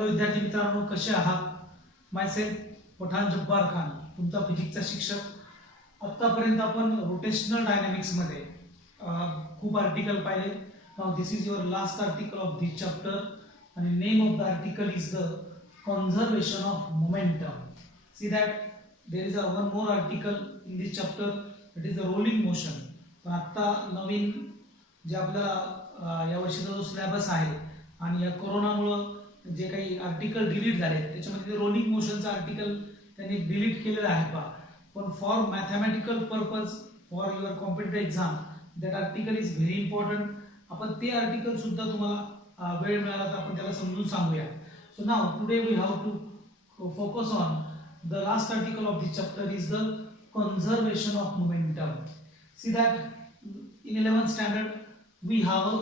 Hello विद्यार्थी मित्रांनो, कसे आहात? मायसेल्फ पठाण जब्बार खान, तुमचा फिजिक्सचा शिक्षक। आतापर्यंत आपण रोटेशनल डायनॅमिक्स मध्ये खूप आर्टिकल पाहिले। Now this is your last article of this chapter आणि name of the article is the conservation of momentum. See that there is a one more article in this chapter, that is the rolling motion. पण आता नवीन जे आपल्याला या वर्षीचा जो syllabus आहे आणि या कोरोनामुळे जे काही आर्टिकल डिलीट झाले त्याच्यामध्ये रोलिंग मोशनचा आर्टिकल त्यांनी डिलीट केलेला आहे पहा। पण for mathematical purpose for your competitive exam that article is very important. आपण ते आर्टिकल सुद्धा तुम्हाला वेळ मिळाला तर आपण त्याला समजून सांगूया। So now today we have to focus on the last article of this chapter is the conservation of momentum. See that in 11th standard we have a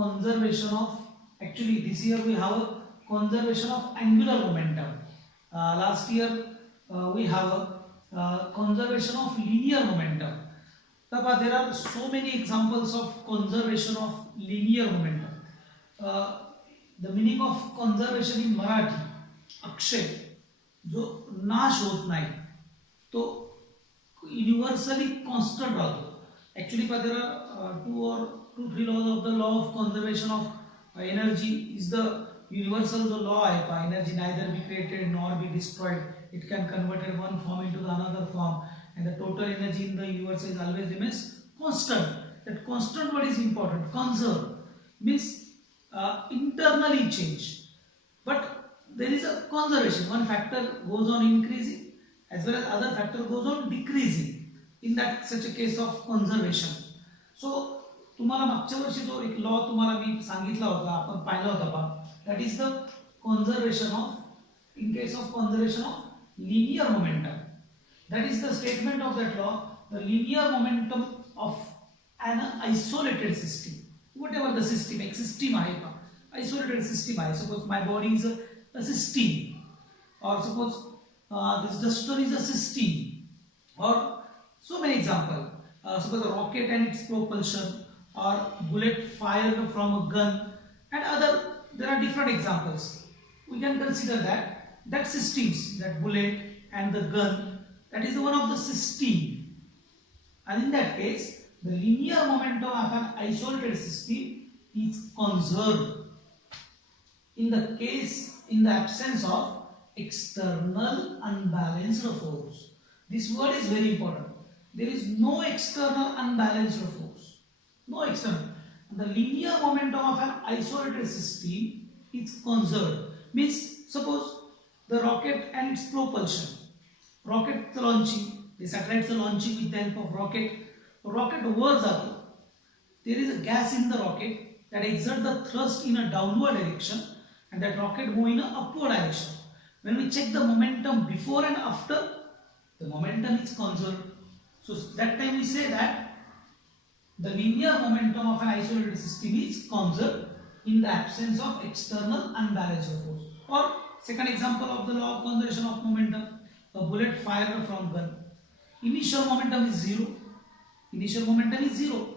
conservation of, actually this year we have a conservation of angular momentum. Last year we have a conservation of linear momentum. Taba there are so many examples of conservation of linear momentum. The meaning of conservation in Marathi, Akshay, जो नाश होत नाही तो universally constant राहतो। Actually there are two three laws of the law of conservation of energy is the universal जो law आहे पहा, energy neither be created nor be destroyed, it can converted one form into the another form and the total energy in the universe is always remains constant. That constant word is important. Conserve means internally change, but there is a conservation. One factor goes on increasing as well as other factor goes on decreasing. In that such a case of conservation. So तुम्हाला मागच्या वर्षी जो एक law तुम्हाला मी सांगितला होता, आपण पाहिला होता पहा, that is the conservation of, in case of conservation of linear momentum. That is the statement of that law, the linear momentum of an isolated system. Whatever the system, एक system आहे पहा, isolated system आहे. Suppose my body is a system, or suppose this duster is a system, or so many examples. Suppose a rocket and its propulsion, or bullet fired from a gun, and other. There are different examples. We can consider that systems, that bullet and the gun, that is one of the system. And in that case, the linear momentum of an isolated system is conserved in the absence of external unbalanced force. This word is very important. There is no external unbalanced force. No external. The linear momentum of an isolated system is conserved. Means suppose the rocket and its propulsion. Rocket launching, the satellites are launching with the help of rocket. Rocket वर जातो. There is a gas in the rocket that exert the thrust in a downward direction and that rocket move in a upward direction. When we check the momentum before and after, the momentum is conserved. So that time we say that the linear momentum of an isolated system is conserved in the absence of external unbalanced force. Or second example of the law of conservation of momentum, a bullet fired from gun. Initial momentum is zero. Initial momentum is zero.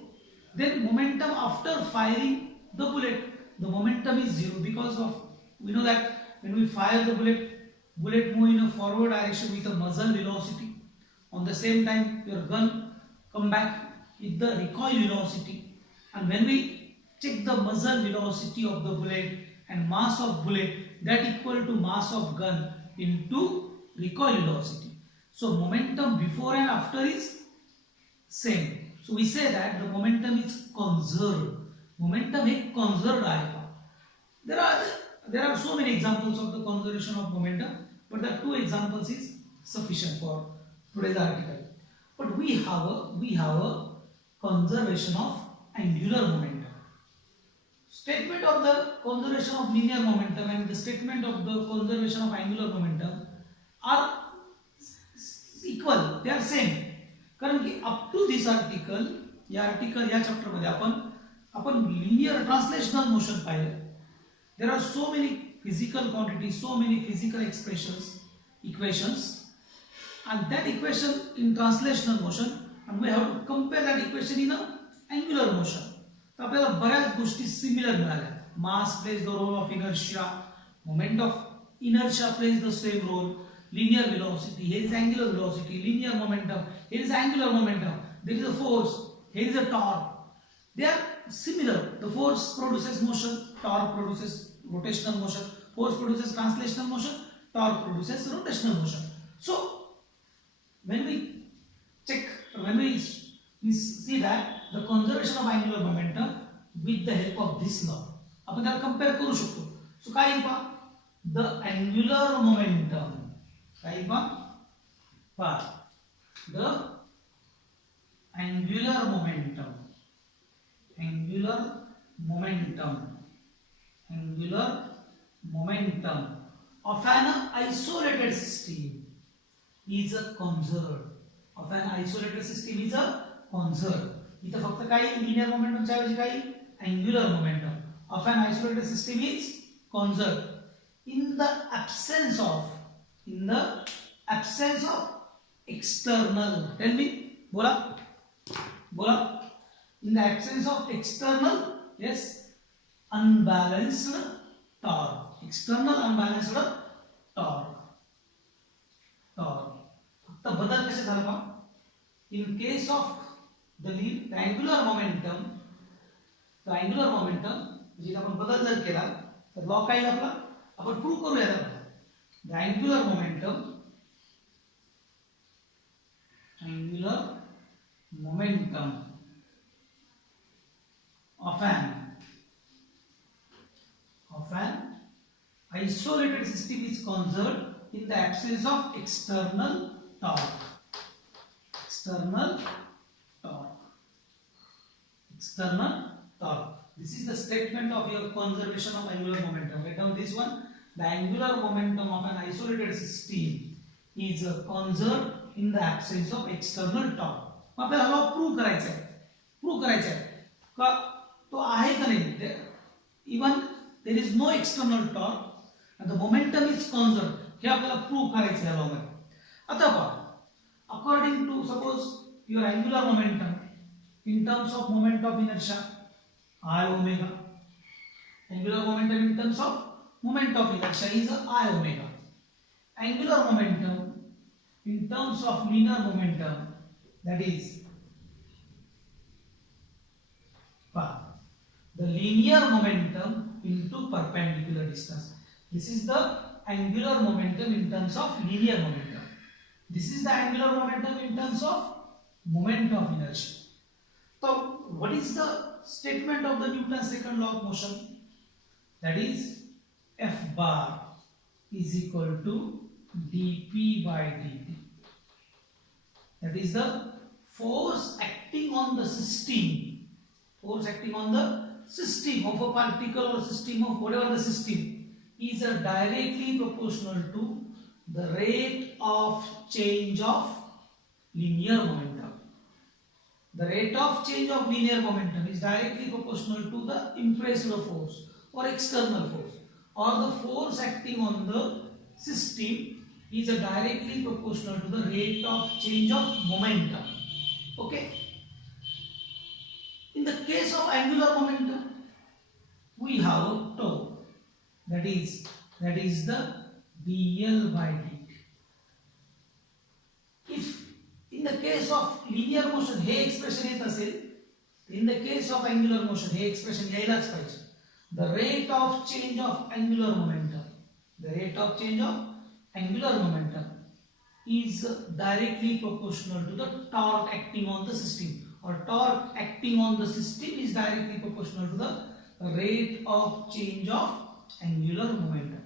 Then momentum after firing the bullet, the momentum is zero because of, we know that when we fire the bullet move in a forward direction with a muzzle velocity. On the same time, your gun come back with the recoil velocity. And when we check the muzzle velocity of the bullet and mass of bullet, that equal to mass of gun into recoil velocity. So momentum before and after is same. So we say that the momentum is conserved. Momentum is conserved आहे. There are so many examples of the conservation of momentum, but the two examples is sufficient for today's article. But we have a conservation of angular momentum. Statement of the conservation of linear momentum and the statement of the conservation of angular momentum are equal. They are same. कारण की up to this article या chapter मध्ये आपण linear translational motion पाहिलं. There are so many physical quantities, so many physical equations and that equation in translational motion and we have to compare that equation in a angular motion. तर आपल्याला बऱ्याच गोष्टी similar मिळाल्या. Mass plays the role of inertia, Moment of inertia plays the same role. Linear velocity, here is angular velocity, linear momentum, here is angular momentum. There is a force, here is a torque. They are similar. The force produces motion, torque produces rotational motion, force produces translational motion, torque produces rotational motion. So when we check, when we see that the conservation of angular momentum with the help of this law, आपण त्याला compare करू शकतो. सो काय येईल पहा, the angular momentum, काय येईल पहा, the angular momentum, angular momentum of an isolated system is a conserved. Of an isolated system is a conserved. इथं फक्त काय linear momentum च्या ऐवजी काय angular momentum of an isolated system is conserved in the absence of external, tell me, बोला in the absence of external, yes, unbalanced torque, external unbalanced torque. आता बदल कसे झाला पहा, in case of the angular momentum, म्हणजे आपण बदल जर केला तर लॉ काय आपला आपण प्रूव्ह करूया. The angular momentum of an isolated system is conserved in the absence of external torque. This is the statement of your conservation of angular momentum. Write down this one. The angular momentum of an isolated system is conserved in the absence of external torque. आपल्याला law prove करायचा आहे का तो आहे का नाही. Even there is no external torque and the momentum is conserved, हे आपल्याला प्रूव्ह करायचं आहे लॉ मध्ये. आता पहा, according to suppose your angular momentum in terms of moment of inertia I omega, angular momentum in terms of moment of inertia is I omega. Angular momentum in terms of linear momentum, that is the linear momentum into perpendicular distance. This is the angular momentum in terms of linear momentum. This is the angular momentum in terms of moment of inertia. So what is the statement of the Newton's second law of motion? That is F bar is equal to dp by dt. That is the force acting on the system. Force acting on the system of a particle or system of whatever the system is directly proportional to the rate of change of linear momentum. The rate of change of linear momentum is directly proportional to the impressed force or external force, or the force acting on the system is directly proportional to the rate of change of momentum. Okay. In the case of angular momentum, we have tau, that is the dl by dt. If in the case of linear motion हे expression येत असेल, in the case of angular motion हे expression यायलाच पाहिजे. The rate of change of angular momentum is directly proportional to the torque acting on the system, or torque acting on the system is directly proportional to the rate of change of angular momentum.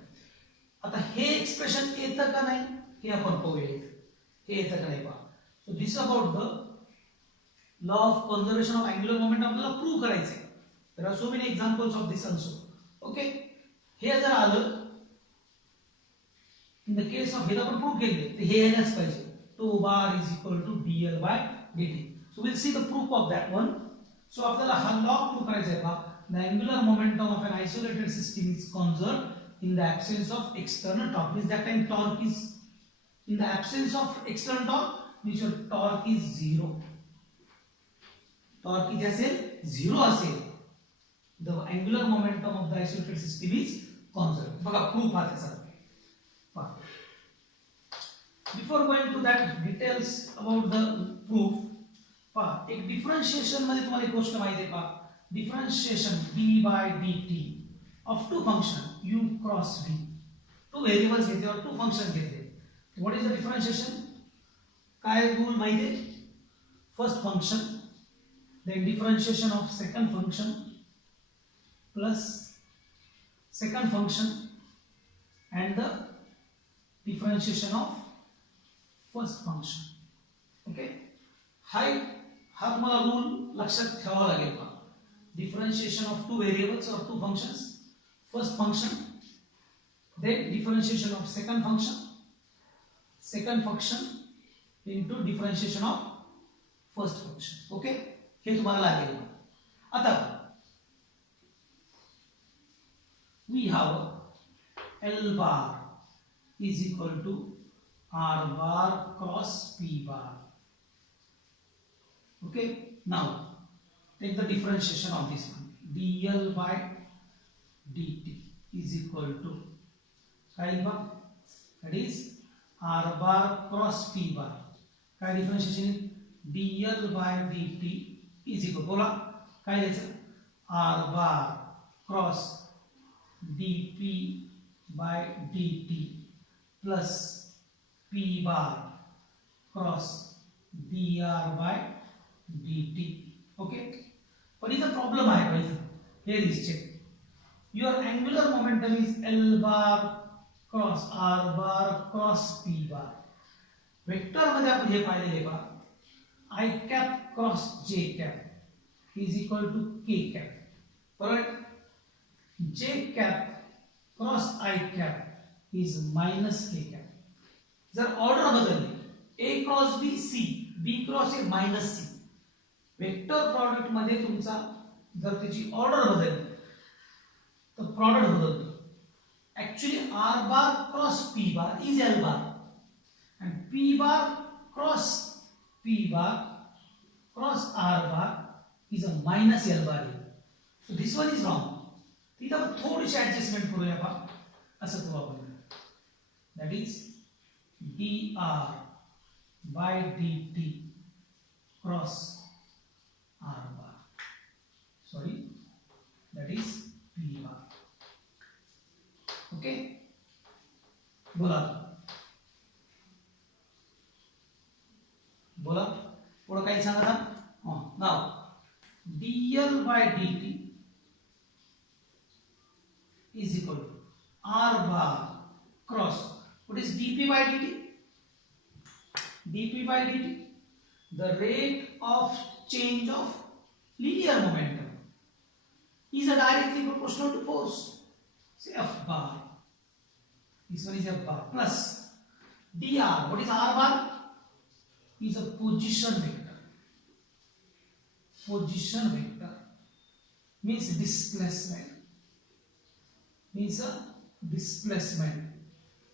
आता हे expression येतं का नाही हे आपण पाहूया. हे येतं का नाही पहा. So this is about the law of conservation of angular momentum. आपल्याला प्रूव्ह करायचं आहे. There are so many examples of this also. Okay. हे जर आलं, in the case of हे आपण प्रूव्ह केले तर हे यायलाच पाहिजे. Tau bar is equal to dl by dt. So we'll see the proof of that one. So आपल्याला हा law prove करायचा आहे पहा. The angular momentum of an isolated system is conserved in the absence of external torque. Means that time torque is in the absence of external torque, means your torque is zero. Torque is असेल zero असेल. The angular momentum of the isolated system is conservative. बघा proof हा त्याचा. पहा, before going to that details about the proof, पहा एक differentiation मध्ये तुम्हाला एक गोष्ट माहिती आहे का? Differentiation D by D T of two function u cross v, two variables घेतले और टू फंक्शन घेतले. What is the differentiation? काय रूल माहिती आहे? First function, then differentiation of second function plus second function and the differentiation of first function. Okay, हा तुम्हाला rule लक्षात ठेवावा लागेल का? differentiation of two variables or two functions, first function, then differentiation of second function into differentiation of first function. Okay, हे तुम्हाला लागेल. आता we have L bar is equal to R bar cross P bar. Okay, now take the differentiation of this one. dl by dt is equal to काय बा? that is R bar cross P bar. काय differentiation? dl by dt is equal, बोला काय द्यायचं? R bar cross dp by dt plus p bar cross dr by dt. Okay, but is a problem आहे पहिला. Here is check. Your angular momentum is L bar cross R bar cross P bar. Vector मध्ये आपण हे पाहिलेले पहा, I cap cross J cap is equal to K cap. बरोबर? J cap cross I cap is minus K cap. जर order बदलली, A cross B C, B cross A minus C, vector product मध्ये तुमचा जर त्याची order बदलली तर product बदलतो. Actually R bar cross P bar is L bar and P bar cross P bar cross R bar is a minus L bar. So this one is wrong. तिथं आपण थोडीशी ऍडजस्टमेंट करूया बा. असं करू आपण. That is dr by dt cross R bar. Sorry, that is P bar. Okay, बोला बोला पुढे काही सांगा ना. नाव dl by dt is equal to R bar cross, what is dp by dt? dp by dt, the rate of change of linear momentum is directly proportional to force. Say F bar, this one is F bar, plus dr, what is R bar? Is a position vector. Position vector means displacement. Means a displacement.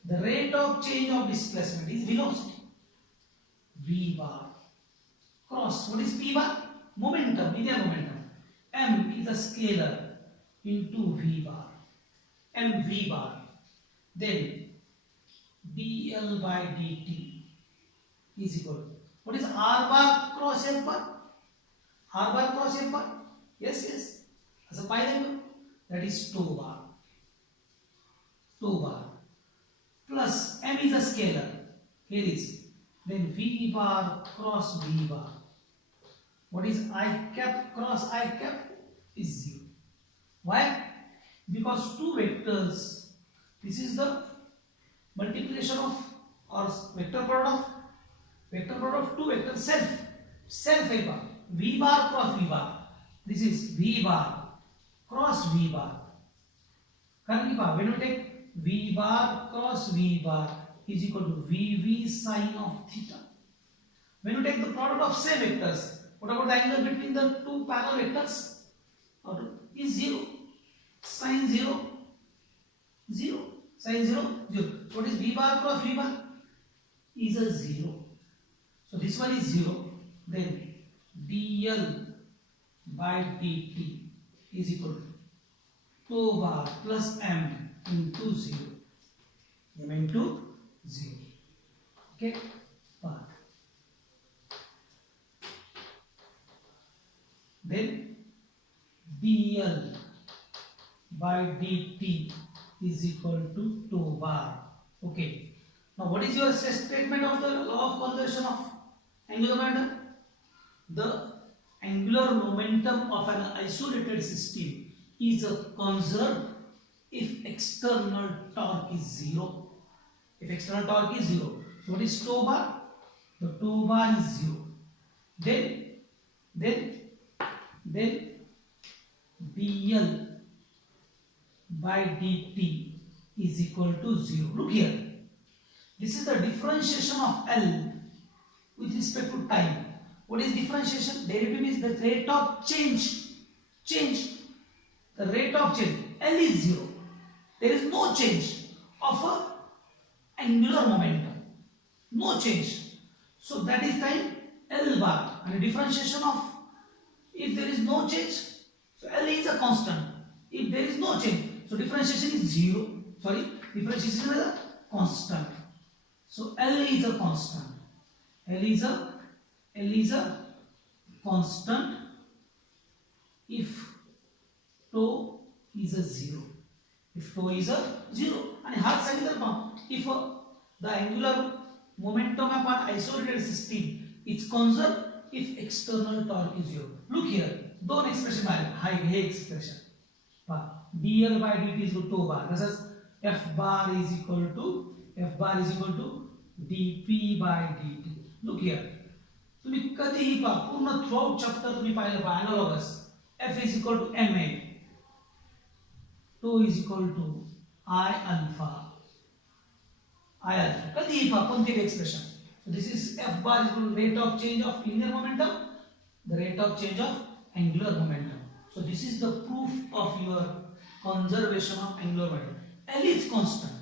The rate of change of displacement is velocity. V bar cross, what is P bar? Momentum, linear momentum. M is a scalar into V bar. mv bar. Then dl by dt is equal to, what is R bar cross F bar? R bar cross F bar? Yes, yes. As a pi level, that is 2 bar. 2 bar. Plus M is a scalar. Here is. Then V bar cross V bar. What is I cap cross I cap? Is 0. Why? Because two vectors. This is the multiplication of or vector product of two vectors self A bar. V bar cross V bar. This is V bar cross V bar. Currently, when you take V bar cross V bar is equal to VV sine of theta. When you take the product of same vectors, what about the angle between the two parallel vectors? Is 0. Sine 0, 0. Sine 0, 0. What is V bar cross V bar? Is a 0. So this one is 0. Then dl by dt is equal to tau bar plus m into 0, m into 0. Okay, path. Then dl by dt is equal to tau bar. Okay. Now, what is your statement of the law of conservation of angular momentum? The angular momentum of an isolated system is conserved if external torque is 0. If external torque is 0, so what is tau bar? The tau bar is 0. Then dl by dt is equal to 0. Look here. This is the differentiation of L with respect to time. What is differentiation? Derivative means the rate of change. The rate of change. L is 0. There is no change of a angular momentum. No change. So that is time L bar. And the differentiation of, if there is no change, so L is a constant. If there is no change, so differentiation is 0. Sorry, differentiation is a constant. So L is a constant. L is a constant if tau is a 0. If tau is a 0, and हाच सांगितलं पहा, if the angular momentum of an isolated system is conserved if external torque is 0. Look here, दोन expression आहे. हे expression पहा, dl by dt is equal to tau bar. तसंच f bar is equal to dp by dt. Look here, तुम्ही कधीही पहा, पूर्ण throughout chapter तुम्ही पाहिलं पहा, analogous f is equal to ma, tau is equal to I alpha. कधीही पहा कोणतेही expression. So this is f bar is equal to rate of change of linear momentum, the rate of change of angular momentum. So this is the proof of your conservation of angular momentum. L is constant.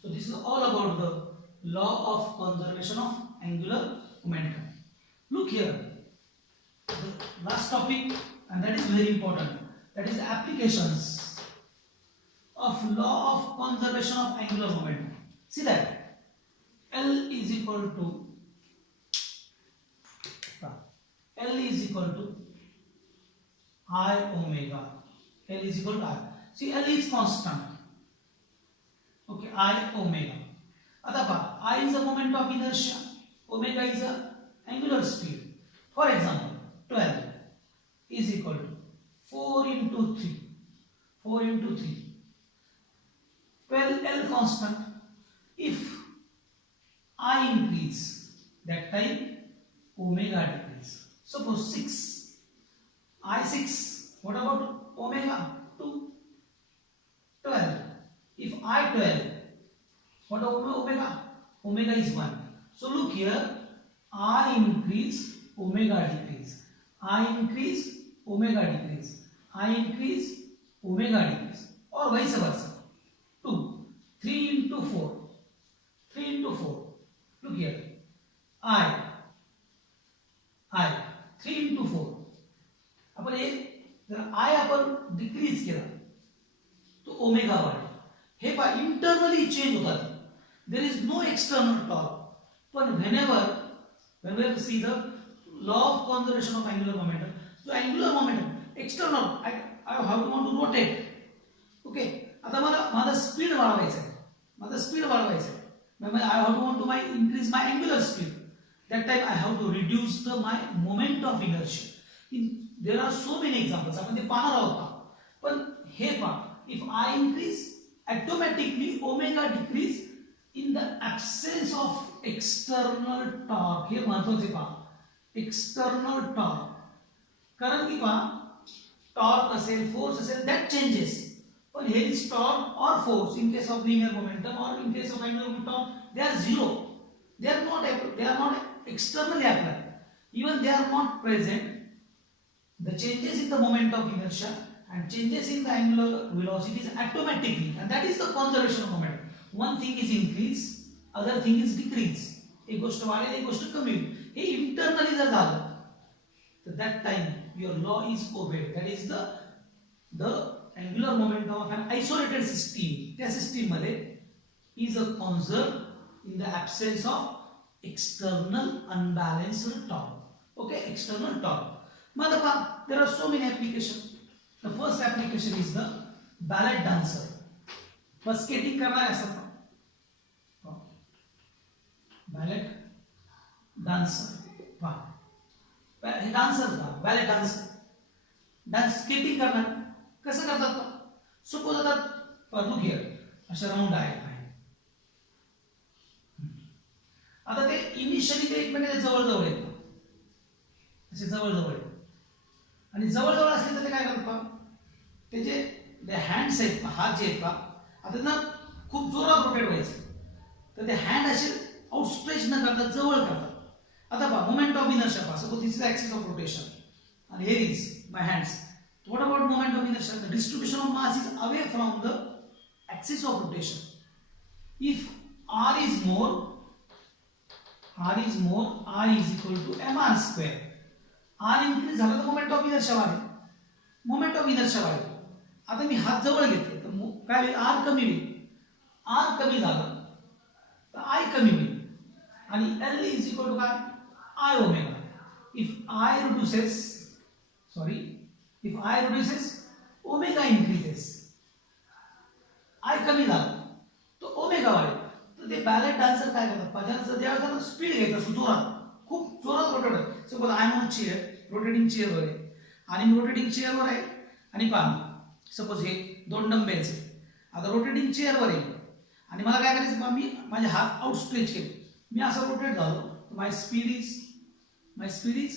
So this is all about the law of conservation of angular momentum. Look here, the last topic, and that is very important. That is applications of law of conservation of angular momentum. See that L is equal to I omega. L is equal to I. See, L is constant. Okay, I omega. आता पहा, I is a moment of inertia, omega is a angular speed. For example, 12 is equal to 4 into 3. 12 L constant. If I increase, that time omega decrease. Suppose 6, I 6. What about omega? 2. 12. If I 12, what about omega? Omega is 1. So look here, I increase, omega decrease. I increase, omega decrease. I increase, omega decrease. Or vice versa. 2. 3 into 4. 3 into 4. Look here. I 3 into 4. आपण हे जर I आपण decrease केला तो omega वाढेल. हे पहा, internally change होतात. There is no external torque. पण when we see the law of conservation of angular momentum, so angular momentum external, I have to want to rotate. Okay, आता मला माझा स्पीड वाढवायचा आहे. I have to want to increase my angular speed. That time I have to reduce my moment of inertia. There are so many examples. आपण ते पाहणार आहोत. पण हे पहा, if I increase, automatically omega decrease in the absence of external torque. हे महत्त्वाचे पहा, external torque. कारण की पहा, torque असेल, force असेल, that changes. But here is torque or force in case of linear momentum, or in case of angular momentum, they are zero. They are not externally applied. Even they are not present. The changes in the moment of inertia and changes in the angular velocity is automatically, and that is the conservation of momentum. One thing is increase, other thing is decrease. एक गोष्ट वाढेल, एक गोष्ट कमी होईल. हे internally जर झालं, तर that time your law is obeyed. That is the the angular momentum of an isolated system, त्या सिस्टीम मध्ये is a conserved in the absence of external unbalanced torque. Okay, external torque. Madhapa, there are so many applications. The first application is the ballet dancer. बस skating करना है सब. ballet dancer. वाह, हे dancer का ballet dancer. Dance skating करणार कसं करतात? Suppose आता लुक हिअर अशा राऊंड आहे. आता ते इनिशियली ते एकमेकांच्या जवळ जवळ आहेत, असे जवळ जवळ आहेत. आणि जवळ जवळ असले तर ते काय करतात? ते जे हँड्स आहेत, हात जे आहेत, आता ना खूप जोरात रोटेट व्हायचं, तर ते हँड असे आउटस्ट्रेच न करता जवळ करतात. आता पहा, मोमेंट ऑफ इनर्शिया पहा. Suppose this is axis of rotation and here is my hands. So what about moment of inertia? The distribution of mass is away from the axis of rotation. If r is more, r is equal to mr square. r increase झाला तर moment of inertia वाढेल. Moment of inertia वाढेल. आता मी हात जवळ घेतले तर काय होईल? r कमी होईल. r कमी झालं तर I कमी होईल. आणि L is equal to काय? I omega. If I reduces, omega increases. I कमी झाला तो ओमेगा वाढेल. तर ते बॅलेट डान्सर काय करतात? पदार्थ ज्यावेळेस स्पीड घेत असतो जोरात, खूप जोरात रोटेट होतं. Suppose I am on chair, rotating चेअरवर आहे आणि मी रोटेटिंग चेअरवर आहे आणि पहा सपोज हे दोन डंबेल्स आहेत. आता रोटेटिंग चेअरवर आहे आणि मला काय करायचं? पहा मी माझे हात आउटस्ट्रेच केले, मी असं रोटेट झालो तर my speed is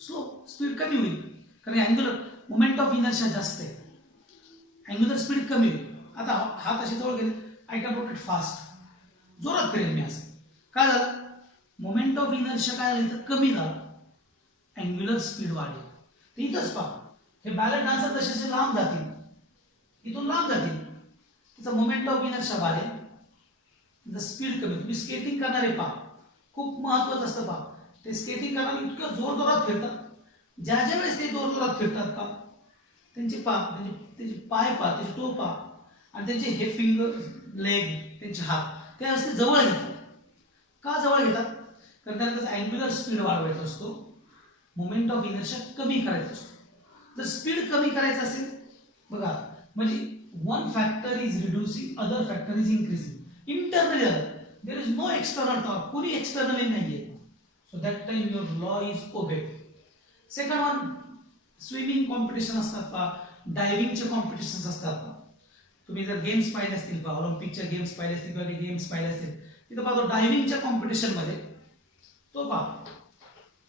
slow. Speed कमी होईल कारण अँग्युलर मोमेंट ऑफ इनर्शिया जास्त आहे, अँग्युलर स्पीड कमी होईल. आता हात असे जवळ गेले, आय कॅन रोटेट फास्ट, जोरात करेल मी असं. काय झालं? मोमेंट ऑफ इनर्शिया काय झालं तर कमी झालं, अँग्युलर स्पीड वाढेल. तर इथंच पहा, हे बॅलेट डान्सर तसे लांब जातील, इथून लांब जातील, त्याचा मोमेंट ऑफ इनर्शिया वाढेल, स्पीड कमी. तुम्ही स्केटिंग करणारे पहा, खूप महत्वाचं असतं पहा. ते स्केटिंग करणारे इतकं जोर जोरात फिरतात, ज्या ज्या वेळेस ते जोर जोरात फिरतात का त्यांचे त्याचे पाय पहा, त्याचे टो पहा आणि त्यांचे हे फिंगर, लेग, त्यांचे हात त्यावेळेस ते जवळ घेतात. का जवळ घेतात? कारण त्यांना त्याचा अँग्युलर स्पीड वाढवायचा असतो, मोमेंट ऑफ इनर्शिया कमी करायचा असतो. जर स्पीड कमी करायचं असेल बघा, म्हणजे one factor is reducing, other factor is increasing. Internally there is no external torque, कोणी एक्सटर्नली नाहीये. So that time your law is obeyed. Second one, swimming competition असतात पहा, डायव्हिंगचे कॉम्पिटिशन्स असतात पहा. तुम्ही जर गेम्स पाहिले असतील पहा, ऑलिम्पिकच्या गेम्स पाहिले असतील किंवा गेम्स पाहिले असतील, तिथं पहा डायव्हिंगच्या कॉम्पिटिशन मध्ये तो पहा,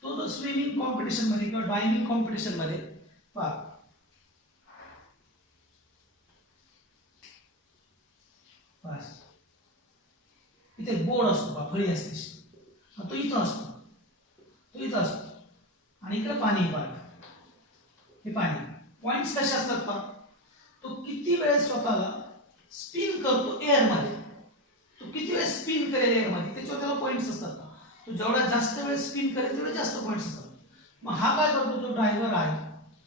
तो जो स्विमिंग कॉम्पिटिशन मध्ये किंवा डायव्हिंग कॉम्पिटिशन मध्ये पहा, इथे बोर्ड असतो पहा, फळी असते, तो इथं असतो, तो इथं असतो आणि इकडे पाणी हे पाणी. पॉइंट्स कसे असतात पहा, तो किती वेळ स्वतःला स्पिन करतो एअर मध्ये, तो किती वेळ स्पिन करेल एअर मध्ये, त्याच्यावर त्याला पॉइंट्स असतात. तो जेवढा जास्त वेळ स्पिन करेल तेवढे जास्त पॉइंट्स असतात. मग हा काय करतो? जो ड्रायव्हर आहे,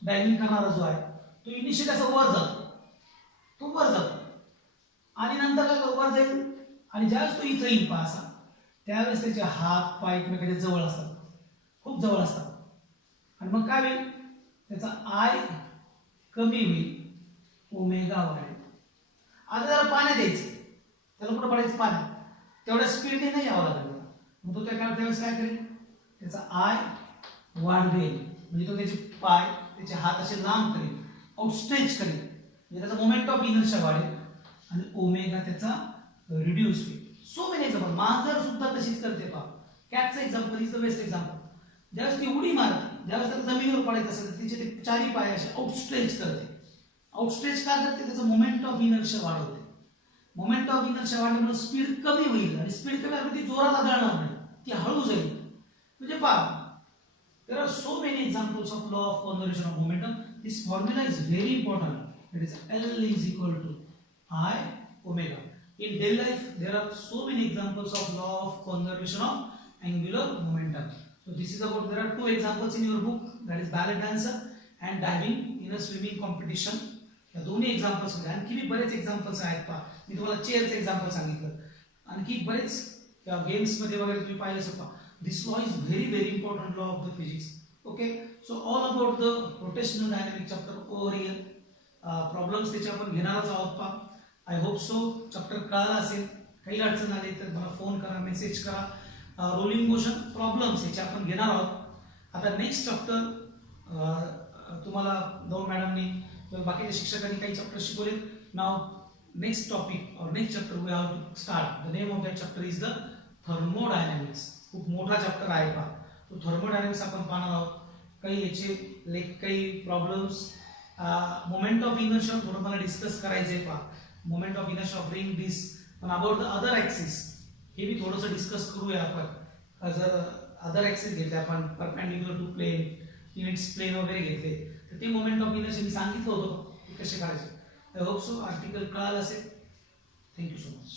डायव्हिंग करणारा जो आहे, तो इनिशियल असं वर जातो, तो वर जातो आणि नंतर काय वर जाईल आणि ज्यावेळेस तो इथं येईल पहा असा, त्यावेळेस त्याचे हात पाय एकमेकांच्या जवळ असतात, खूप जवळ असतात. आणि मग काय होईल? त्याचा आय कमी होईल, ओमेगा वाढेल. आता त्याला पाण्यात द्यायचं, त्याला कुठं पडायचं? पाण्यात. तेवढ्या स्पीडने नाही यावं लागेल. मग तो त्यावेळेस काय करेल? त्याचा आय वाढवेल, म्हणजे तो त्याचे पाय, त्याचे हात असे लांब करेल, आउटस्ट्रेच करेल, म्हणजे त्याचा मोमेंट ऑफ इनर्शिया वाढेल आणि ओमेगा त्याचा रिड्यूस होईल. So many example. मांजर सुद्धा तशीच करते पहा. कॅटचं example is the best example. ज्यावेळेस ती उडी मारते, ज्यावेळेस त्याला जमिनीवर पडायचं असेल तर तिचे ते चारी पाय असे आउटस्ट्रेच करते. आउटस्ट्रेच का करते? त्याचं मोमेंट ऑफ इनर्शिया वाढवते. मोमेंट ऑफ इनर्शिया वाढल्यामुळे स्पीड कमी होईल आणि स्पीड कमी झाल्यामुळे ती जोरात आदळणार नाही, ती हळू जाईल. म्हणजे पहा, there are so many examples of law of conservation of momentum. This formula is very important. It is L is equal to I omega. In daily life, there are so many examples of law of conservation of angular momentum. So this is about, there are two examples in your book, that is ballet dancer and diving in a swimming competition. या दोन्ही examples मध्ये आणखी मी बरेच examples आहेत पहा. मी तुम्हाला चेअरचं example सांगितलं, आणखी बरेच गेम्स मध्ये वगैरे तुम्ही पाहिलं असेल पहा. This law is very important law of the physics. Okay, so all about the rotational dynamic chapter over problems त्याचे आपण घेणारच आहोत पहा. आय होप सो चॅप्टर कळाला असेल. काही अडचण आली तर मला फोन करा, मेसेज करा. रोलिंग मोशन प्रॉब्लेम्स याचे आपण घेणार आहोत. आता नेक्स्ट चॅप्टर तुम्हाला दोन मॅडमनी बाकीच्या शिक्षकांनी काही चॅप्टर शिकवले. नाव नेक्स्ट टॉपिक और next chapter we have to start. The name of that chapter is the thermodynamics. खूप मोठा चॅप्टर आहे पहा. तो थर्मोडायनॅमिक्स आपण पाहणार आहोत. काही याचे काही प्रॉब्लेम्स, मोमेंट ऑफ इनर्शिया थोडं मला डिस्कस करायचं आहे पहा. Moment of inertia of ring disc. पण अबाउट द अदर ऍक्सिस हे भी थोडंसं डिस्कस करूया आपण. जर अदर ऍक्सिस घेतले आपण, perpendicular to plane, units plane वगैरे घेतले तर ते मोमेंट ऑफ इनर्शिया मी सांगितलं होतं ते कसे काढायचे. आय होप सो आर्टिकल कळालं असेल. Thank you so much.